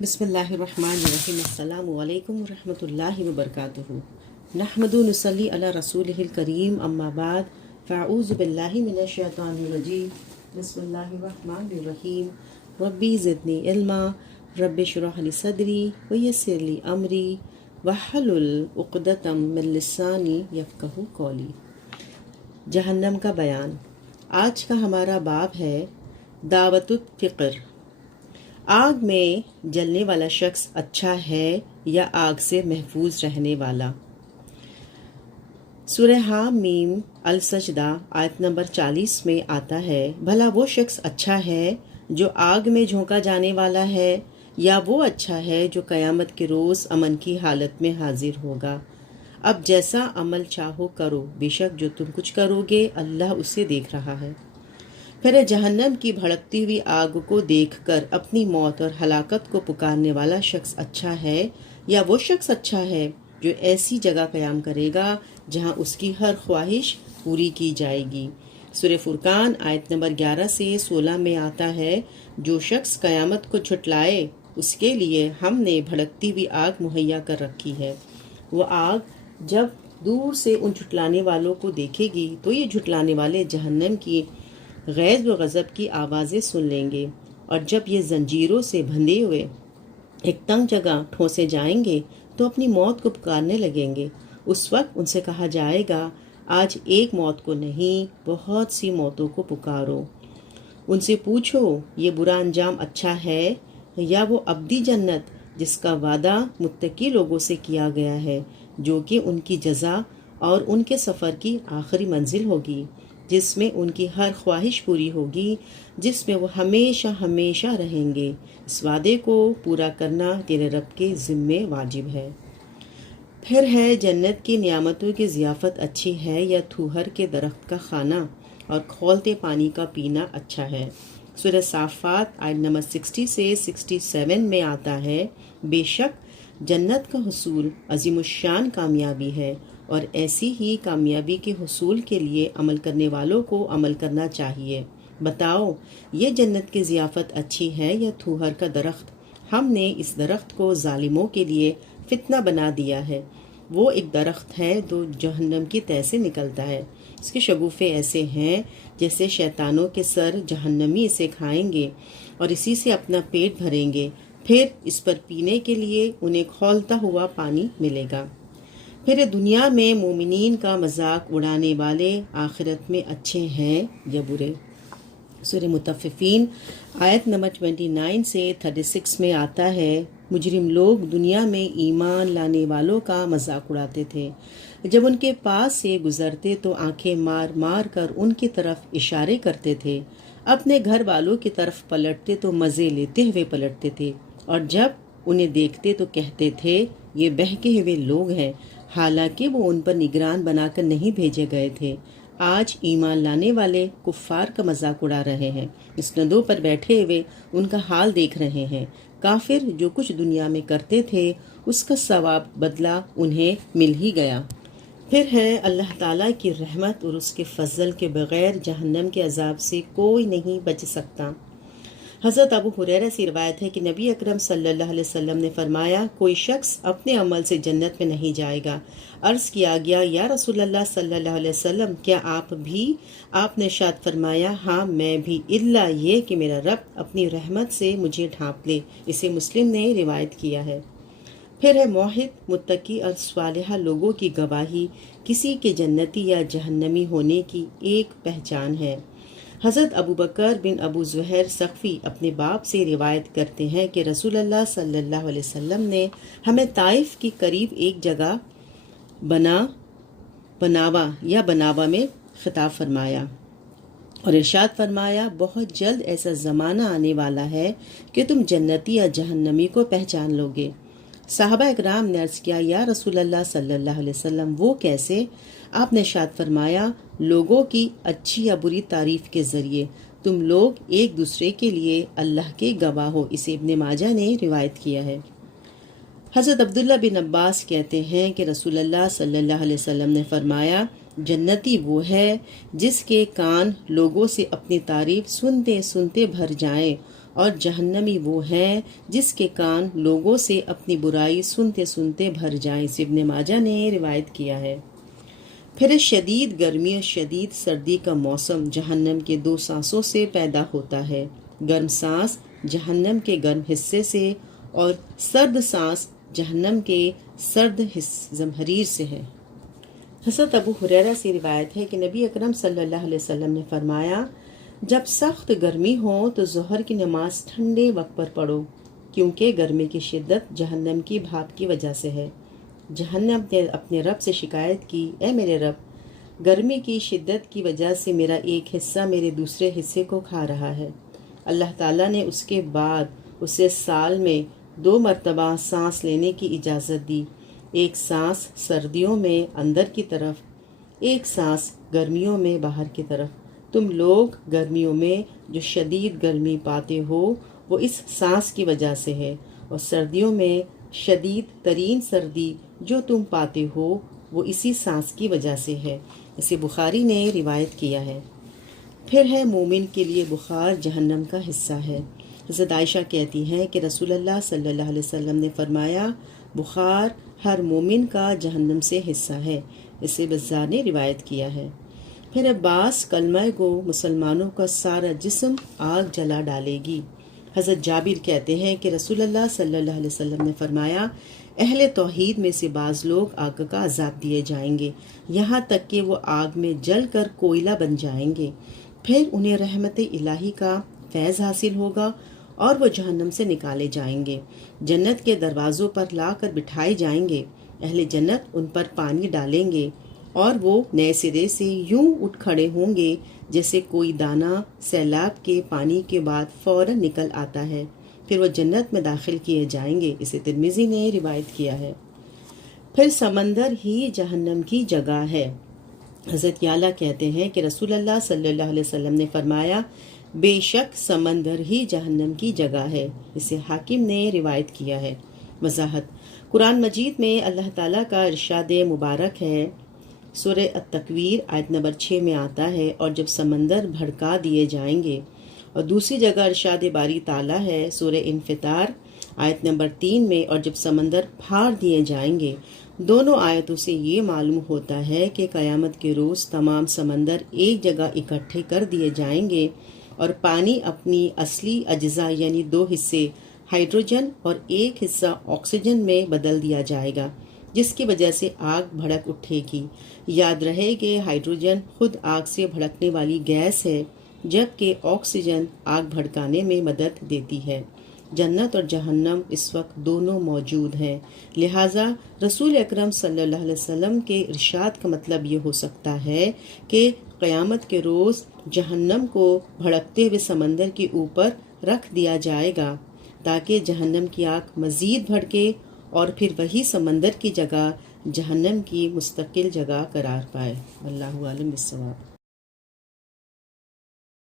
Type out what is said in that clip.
بسم اللہ الرحمن الرحیم۔ السلام علیکم ورحمۃ اللہ وبرکاتہ۔ نحمد و نصلی علی رسولہ الکریم، اما بعد، فاعوذ باللہ من الشیطان الرجیم، بسم اللہ الرحمن الرحیم۔ ربی زدنی علما، رب اشرح لی صدری ویسر لی امری واحلل عقدۃ من لسانی یفقہوا قولی۔ جہنم کا بیان۔ آج کا ہمارا باب ہے دعوت الفقر۔ آگ میں جلنے والا شخص اچھا ہے یا آگ سے محفوظ رہنے والا؟ سورہ حامیم السجدہ آیت نمبر 40 میں آتا ہے، بھلا وہ شخص اچھا ہے جو آگ میں جھونکا جانے والا ہے، یا وہ اچھا ہے جو قیامت کے روز امن کی حالت میں حاضر ہوگا۔ اب جیسا عمل چاہو کرو، بے شک جو تم کچھ کرو گے اللہ اسے دیکھ رہا ہے۔ پھر جہنم کی بھڑکتی ہوئی آگ کو دیکھ کر اپنی موت اور ہلاکت کو پکارنے والا شخص اچھا ہے، یا وہ شخص اچھا ہے جو ایسی جگہ قیام کرے گا جہاں اس کی ہر خواہش پوری کی جائے گی۔ سورہ فرقان آیت نمبر 11 سے 16 میں آتا ہے، جو شخص قیامت کو جھٹلائے اس کے لیے ہم نے بھڑکتی ہوئی آگ مہیا کر رکھی ہے۔ وہ آگ جب دور سے ان جھٹلانے والوں کو دیکھے گی تو یہ جھٹلانے والے جہنم کی غیظ و غضب کی آوازیں سن لیں گے، اور جب یہ زنجیروں سے بندھے ہوئے ایک تنگ جگہ ٹھونسے جائیں گے تو اپنی موت کو پکارنے لگیں گے۔ اس وقت ان سے کہا جائے گا، آج ایک موت کو نہیں بہت سی موتوں کو پکارو۔ ان سے پوچھو، یہ برا انجام اچھا ہے یا وہ ابدی جنت جس کا وعدہ متقی لوگوں سے کیا گیا ہے، جو کہ ان کی جزا اور ان کے سفر کی آخری منزل ہوگی، جس میں ان کی ہر خواہش پوری ہوگی، جس میں وہ ہمیشہ ہمیشہ رہیں گے۔ اس وعدے کو پورا کرنا تیرے رب کے ذمے واجب ہے۔ پھر ہے، جنت کی نعمتوں کی ضیافت اچھی ہے یا تھوہر کے درخت کا کھانا اور کھولتے پانی کا پینا اچھا ہے؟ سورہ صافات آیت نمبر 60 سے 67 میں آتا ہے، بے شک جنت کا حصول عظیم الشان کامیابی ہے، اور ایسی ہی کامیابی کے حصول کے لیے عمل کرنے والوں کو عمل کرنا چاہیے۔ بتاؤ، یہ جنت کی ضیافت اچھی ہے یا تھوہر کا درخت؟ ہم نے اس درخت کو ظالموں کے لیے فتنہ بنا دیا ہے۔ وہ ایک درخت ہے جو جہنم کی تہ سے نکلتا ہے، اس کے شگوفے ایسے ہیں جیسے شیطانوں کے سر۔ جہنمی اسے کھائیں گے اور اسی سے اپنا پیٹ بھریں گے، پھر اس پر پینے کے لیے انہیں کھولتا ہوا پانی ملے گا۔ پھر دنیا میں مومنین کا مذاق اڑانے والے آخرت میں اچھے ہیں یا برے؟ سورہ مطففین آیت نمبر 29 سے 36 میں آتا ہے، مجرم لوگ دنیا میں ایمان لانے والوں کا مذاق اڑاتے تھے، جب ان کے پاس سے گزرتے تو آنکھیں مار مار کر ان کی طرف اشارے کرتے تھے، اپنے گھر والوں کی طرف پلٹتے تو مزے لیتے ہوئے پلٹتے تھے، اور جب انہیں دیکھتے تو کہتے تھے یہ بہکے ہوئے لوگ ہیں، حالانکہ وہ ان پر نگران بنا کر نہیں بھیجے گئے تھے۔ آج ایمان لانے والے کفار کا مذاق اڑا رہے ہیں، مسندوں پر بیٹھے ہوئے ان کا حال دیکھ رہے ہیں۔ کافر جو کچھ دنیا میں کرتے تھے اس کا ثواب بدلہ انہیں مل ہی گیا۔ پھر ہے، اللہ تعالیٰ کی رحمت اور اس کے فضل کے بغیر جہنم کے عذاب سے کوئی نہیں بچ سکتا۔ حضرت ابو ہریرہ سے روایت ہے کہ نبی اکرم صلی اللہ علیہ وسلم نے فرمایا، کوئی شخص اپنے عمل سے جنت میں نہیں جائے گا۔ عرض کیا گیا، یا رسول اللہ صلی اللہ علیہ وسلم، کیا آپ بھی؟ آپ نے ارشاد فرمایا، ہاں میں بھی، الا یہ کہ میرا رب اپنی رحمت سے مجھے ڈھانپ لے۔ اسے مسلم نے روایت کیا ہے۔ پھر ہے، موحد، متقی اور صالحہ لوگوں کی گواہی کسی کے جنتی یا جہنمی ہونے کی ایک پہچان ہے۔ حضرت ابوبکر بن ابو زہر ثقفی اپنے باپ سے روایت کرتے ہیں کہ رسول اللہ صلی اللہ علیہ وسلم نے ہمیں طائف کی قریب ایک جگہ بناوا میں خطاب فرمایا اور ارشاد فرمایا، بہت جلد ایسا زمانہ آنے والا ہے کہ تم جنتی یا جہنمی کو پہچان لوگے۔ صحابہ اکرام نے عرض کیا، یا رسول اللہ صلی اللہ علیہ وسلم، وہ کیسے؟ آپ نے ارشاد فرمایا، لوگوں کی اچھی یا بری تعریف کے ذریعے تم لوگ ایک دوسرے کے لیے اللہ کے گواہ ہو۔ اسے ابن ماجہ نے روایت کیا ہے۔ حضرت عبداللہ بن عباس کہتے ہیں کہ رسول اللہ صلی اللہ علیہ وسلم نے فرمایا، جنتی وہ ہے جس کے کان لوگوں سے اپنی تعریف سنتے سنتے بھر جائیں اور جہنمی وہ ہے جس کے کان لوگوں سے اپنی برائی سنتے سنتے بھر جائیں۔ اسے ابن ماجہ نے روایت کیا ہے۔ پھر شدید گرمی اور شدید سردی کا موسم جہنم کے دو سانسوں سے پیدا ہوتا ہے، گرم سانس جہنم کے گرم حصے سے اور سرد سانس جہنم کے سرد زمہریر سے ہے۔ حضرت ابو ہریرہ سے روایت ہے کہ نبی اکرم صلی اللہ علیہ وسلم نے فرمایا، جب سخت گرمی ہو تو ظہر کی نماز ٹھنڈے وقت پر پڑھو، کیونکہ گرمی کی شدت جہنم کی بھاپ کی وجہ سے ہے۔ جہنم نے اپنے رب سے شکایت کی، اے میرے رب، گرمی کی شدت کی وجہ سے میرا ایک حصہ میرے دوسرے حصے کو کھا رہا ہے۔ اللہ تعالیٰ نے اس کے بعد اسے سال میں 2 مرتبہ سانس لینے کی اجازت دی، ایک سانس سردیوں میں اندر کی طرف، ایک سانس گرمیوں میں باہر کی طرف۔ تم لوگ گرمیوں میں جو شدید گرمی پاتے ہو وہ اس سانس کی وجہ سے ہے، اور سردیوں میں شدید ترین سردی جو تم پاتے ہو وہ اسی سانس کی وجہ سے ہے۔ اسے بخاری نے روایت کیا ہے۔ پھر ہے مومن کے لیے بخار جہنم کا حصہ ہے۔ حضرت عائشہ کہتی ہیں کہ رسول اللہ صلی اللہ علیہ وسلم نے فرمایا، بخار ہر مومن کا جہنم سے حصہ ہے۔ اسے بزار نے روایت کیا ہے۔ پھر عباس کلمہ گو مسلمانوں کا سارا جسم آگ جلا ڈالے گی۔ حضرت جابر کہتے ہیں کہ رسول اللہ صلی اللہ علیہ وسلم نے فرمایا، اہل توحید میں سے بعض لوگ آگ کا عذاب دیے جائیں گے، یہاں تک کہ وہ آگ میں جل کر کوئلہ بن جائیں گے۔ پھر انہیں رحمت الہی کا فیض حاصل ہوگا اور وہ جہنم سے نکالے جائیں گے، جنت کے دروازوں پر لا کر بٹھائے جائیں گے۔ اہل جنت ان پر پانی ڈالیں گے اور وہ نئے سرے سے یوں اٹھ کھڑے ہوں گے جیسے کوئی دانہ سیلاب کے پانی کے بعد فوراً نکل آتا ہے، پھر وہ جنت میں داخل کیے جائیں گے۔ اسے ترمذی نے روایت کیا ہے۔ پھر سمندر ہی جہنم کی جگہ ہے۔ حضرت یعلا کہتے ہیں کہ رسول اللہ صلی اللہ علیہ وسلم نے فرمایا، بے شک سمندر ہی جہنم کی جگہ ہے۔ اسے حاکم نے روایت کیا ہے۔ وضاحت: قرآن مجید میں اللہ تعالیٰ کا ارشاد مبارک ہے، سورہ التکویر آیت نمبر 6 میں آتا ہے، اور جب سمندر بھڑکا دیے جائیں گے، اور دوسری جگہ ارشاد باری تعالیٰ ہے سورہ انفطار آیت نمبر 3 میں، اور جب سمندر پھاڑ دیے جائیں گے۔ دونوں آیتوں سے یہ معلوم ہوتا ہے کہ قیامت کے روز تمام سمندر ایک جگہ اکٹھے کر دیے جائیں گے اور پانی اپنی اصلی اجزاء یعنی 2 حصے ہائیڈروجن اور 1 حصہ آکسیجن میں بدل دیا جائے گا، جس کی وجہ سے آگ بھڑک اٹھے گی۔ یاد رہے کہ ہائیڈروجن خود آگ سے بھڑکنے والی گیس ہے، جبکہ آکسیجن آگ بھڑکانے میں مدد دیتی ہے۔ جنت اور جہنم اس وقت دونوں موجود ہیں، لہٰذا رسول اکرم صلی اللہ علیہ وسلم کے ارشاد کا مطلب یہ ہو سکتا ہے کہ قیامت کے روز جہنم کو بھڑکتے ہوئے سمندر کے اوپر رکھ دیا جائے گا تاکہ جہنم کی آگ مزید بھڑکے اور پھر وہی سمندر کی جگہ جہنم کی مستقل جگہ قرار پائے۔ اللہ عالم بالصواب۔